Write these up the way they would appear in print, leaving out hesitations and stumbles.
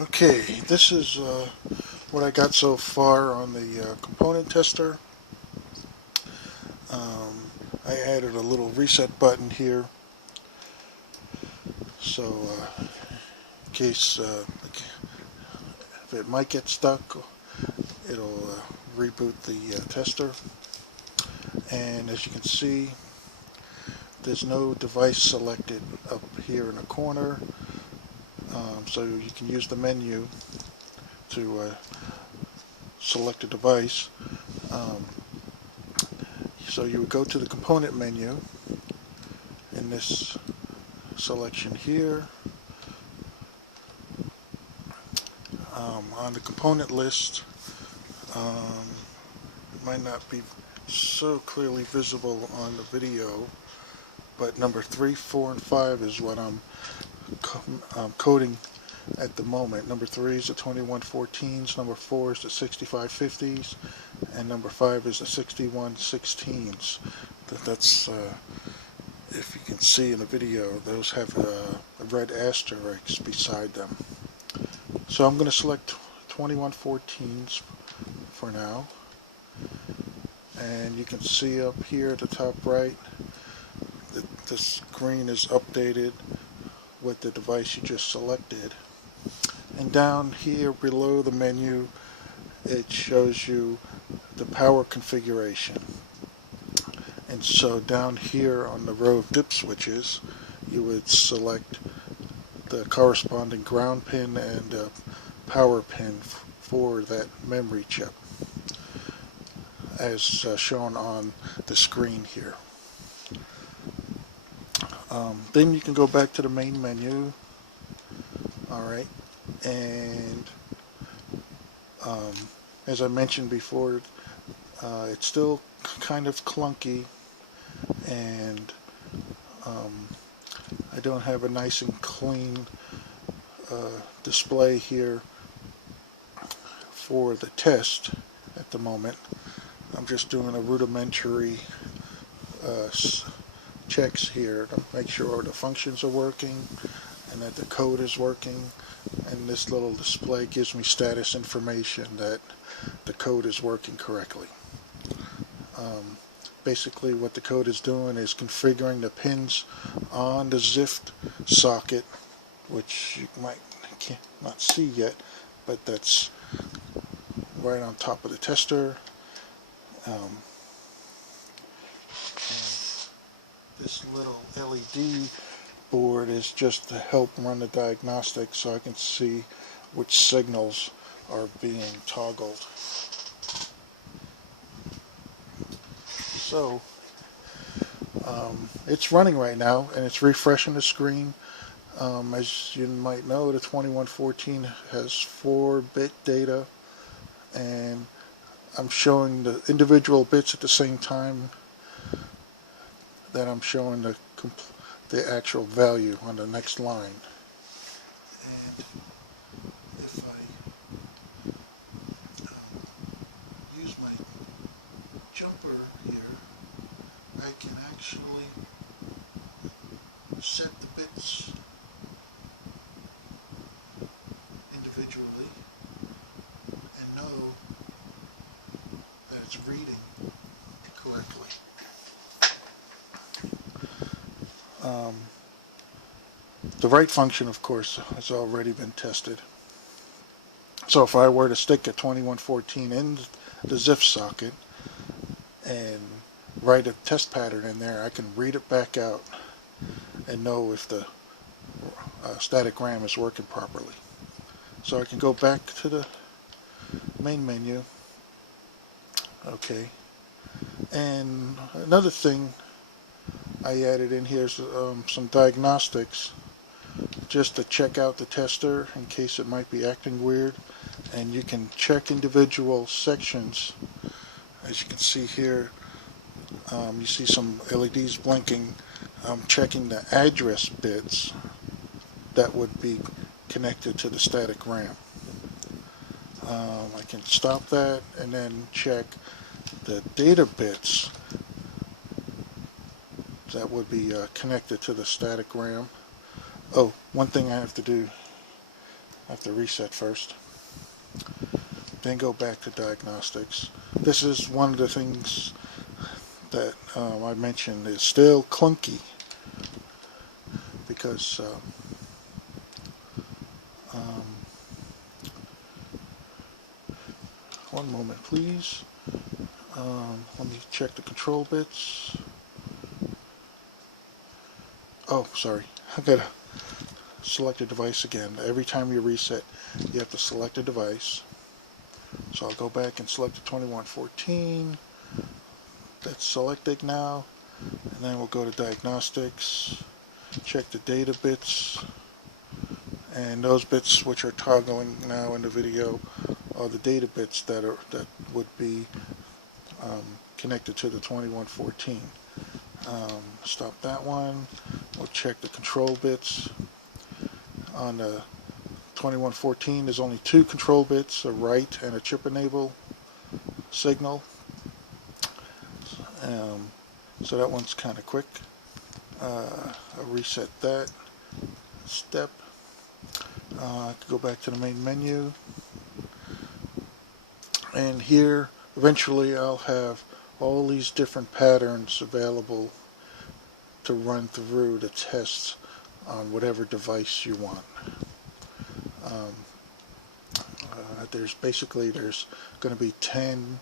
Okay, this is what I got so far on the component tester. Um, I added a little reset button here, so in case if it might get stuck, it'll reboot the tester. And as you can see, there's no device selected up here in the corner, so you can use the menu to select a device. Um, so you would go to the component menu in this selection here. On the component list, it might not be so clearly visible on the video, but number 3, 4, and 5 is what I'm coding at the moment. Number 3 is the 2114s, number 4 is the 6550s, and number 5 is the 6116s. That's if you can see in the video, those have red asterisks beside them. So I'm going to select 2114s for now. And you can see up here at the top right that the screen is updated with the device you just selected. And down here below the menu, it shows you the power configuration. And so down here on the row of dip switches, you would select the corresponding ground pin and power pin for that memory chip, as shown on the screen here. Then you can go back to the main menu. Alright, and as I mentioned before, it's still kind of clunky, and I don't have a nice and clean display here for the test at the moment. I'm just doing a rudimentary checks here to make sure the functions are working and that the code is working, and this little display gives me status information that the code is working correctly. Basically what the code is doing is configuring the pins on the ZIFT socket, which you can't not see yet, but that's right on top of the tester. This little LED board is just to help run the diagnostics so I can see which signals are being toggled. So it's running right now and it's refreshing the screen. As you might know, the 2114 has 4-bit data, and I'm showing the individual bits at the same time that I'm showing the actual value on the next line. And if I use my jumper here, I can actually set the bits individually and know that it's reading correctly. The write function, of course, has already been tested. So if I were to stick a 2114 in the ZIF socket and write a test pattern in there, I can read it back out and know if the static RAM is working properly. So I can go back to the main menu. Okay. And another thing I added in here is some diagnostics just to check out the tester in case it might be acting weird. And you can check individual sections. As you can see here, you see some LEDs blinking. I'm checking the address bits that would be connected to the static RAM. I can stop that and then check the data bits that would be connected to the static RAM. Oh, one thing I have to do I have to reset first. Then go back to diagnostics. This is one of the things that I mentioned is still clunky because one moment please. Let me check the control bits. Oh, sorry. I gotta select a device again. Every time you reset, you have to select a device. So I'll go back and select the 2114. That's selected now. And then we'll go to diagnostics, check the data bits, and those bits which are toggling now in the video are the data bits that would be connected to the 2114. Stop that one. We'll check the control bits. On the 2114 there's only two control bits, a write and a chip enable signal. So that one's kind of quick. I'll reset that step. I could go back to the main menu, and here eventually I'll have all these different patterns available to run through the tests on whatever device you want. There's going to be 10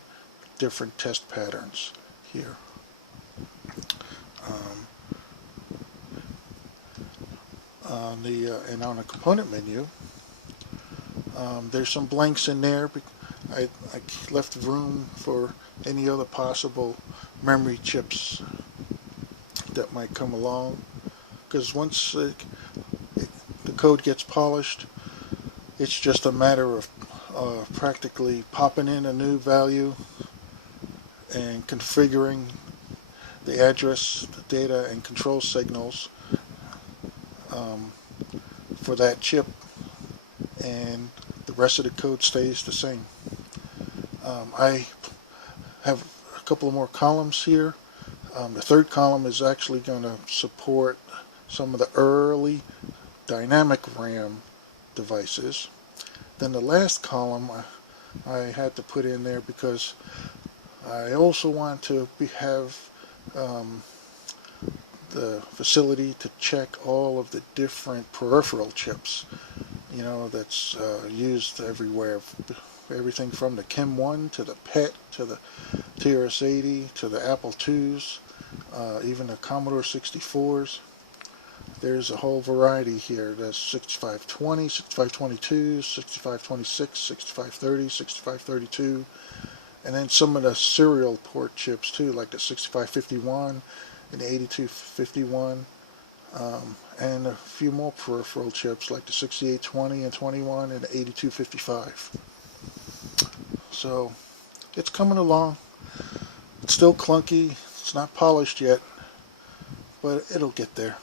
different test patterns here. And on the component menu, there's some blanks in there. I left room for any other possible memory chips that might come along, because once the code gets polished, it's just a matter of practically popping in a new value and configuring the address, the data, and control signals for that chip, and the rest of the code stays the same. I have a couple of more columns here. The third column is actually going to support some of the early dynamic RAM devices. Then the last column I had to put in there because I also want to have the facility to check all of the different peripheral chips, that's used everywhere. Everything from the Chem 1 to the PET to the TRS-80 to the Apple IIs, even the Commodore 64s. There's a whole variety here. There's 6520, 6522, 6526, 6530, 6532, and then some of the serial port chips too, like the 6551 and the 8251, and a few more peripheral chips like the 6820 and 21 and the 8255. So it's coming along. It's still clunky. It's not polished yet, but it'll get there.